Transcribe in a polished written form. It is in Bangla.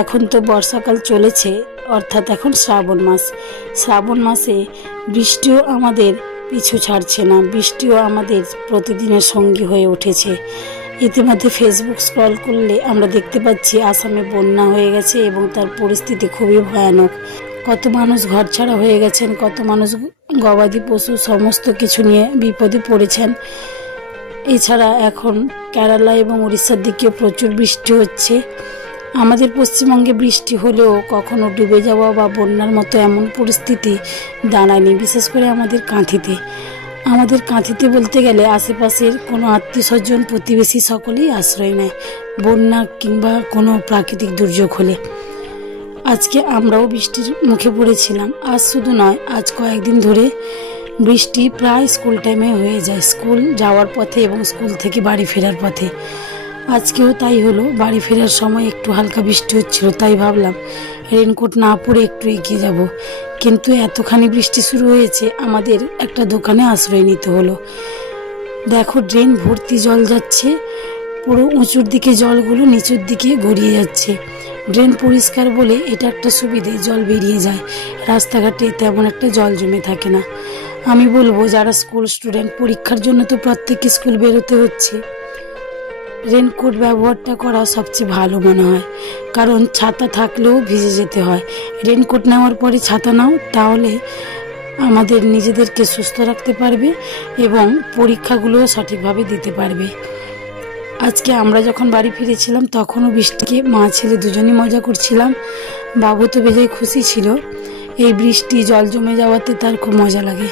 এখন তো বর্ষাকাল চলেছে, অর্থাৎ এখন শ্রাবণ মাসে বৃষ্টিও আমাদের পিছু ছাড়ছে না। বৃষ্টিও আমাদের প্রতিদিনের সঙ্গী হয়ে উঠেছে। ইতিমধ্যে ফেসবুক স্ক্রল করলে আমরা দেখতে পাচ্ছি আসামে বন্যা হয়ে গেছে এবং তার পরিস্থিতি খুবই ভয়ানক। কত মানুষ ঘরছাড়া হয়ে গেছেন, কত মানুষ গবাদি পশু সমস্ত কিছু নিয়ে বিপদে পড়েছেন। এছাড়া এখন কেরালা এবং উড়িষ্যার দিকে প্রচুর বৃষ্টি হচ্ছে। আমাদের পশ্চিমবঙ্গে বৃষ্টি হলেও কখনো ডুবে যাওয়া বা বন্যার মতো এমন পরিস্থিতি দাঁড়ায়নি, বিশেষ করে আমাদের কাঁথিতে বলতে গেলে আশেপাশের কোনো আত্মীয় স্বজন প্রতিবেশী সকলেই আশ্রয় নেয় বন্যা কিংবা কোনো প্রাকৃতিক দুর্যোগ হলে। আজকে আমরাও বৃষ্টির মুখে পড়েছিলাম। আজ শুধু নয়, আজ কয়েকদিন ধরে বৃষ্টি প্রায় স্কুল টাইমে হয়ে যায়, স্কুল যাওয়ার পথে এবং স্কুল থেকে বাড়ি ফেরার পথে। আজকেও তাই হলো। বাড়ি ফেরার সময় একটু হালকা বৃষ্টি হচ্ছিল, তাই ভাবলাম রেনকোট না পরে একটু এগিয়ে যাব, কিন্তু এতখানি বৃষ্টি শুরু হয়েছে আমাদের একটা দোকানে আশ্রয় নিতে হলো। দেখো, ড্রেন ভর্তি জল যাচ্ছে, পুরো উঁচুর দিকে জলগুলো নিচুর দিকে গড়িয়ে যাচ্ছে। ড্রেন পরিষ্কার বলে এটা একটা সুবিধে, জল বেরিয়ে যায়, রাস্তাঘাটে তেমন একটা জল জমে থাকে না। আমি বলবো যারা স্কুল স্টুডেন্ট, পরীক্ষার জন্য তো প্রত্যেককে স্কুল বেরোতে হচ্ছে, রেনকোট ব্যবহারটা করা সবচেয়ে ভালো মনে হয়, কারণ ছাতা থাকলেও ভিজে যেতে হয়। রেনকোট নেওয়ার পরে ছাতা নাও, তাহলে আমাদের নিজেদেরকে সুস্থ রাখতে পারবে এবং পরীক্ষাগুলোও সঠিকভাবে দিতে পারবে। আজকে আমরা যখন বাড়ি ফিরেছিলাম তখনও বৃষ্টিকে মা ছেলে দুজনই মজা করছিলাম। বাবু তো বেজায় খুশি ছিল, এই বৃষ্টি জল জমে যাওয়াতে তার খুব মজা লাগে।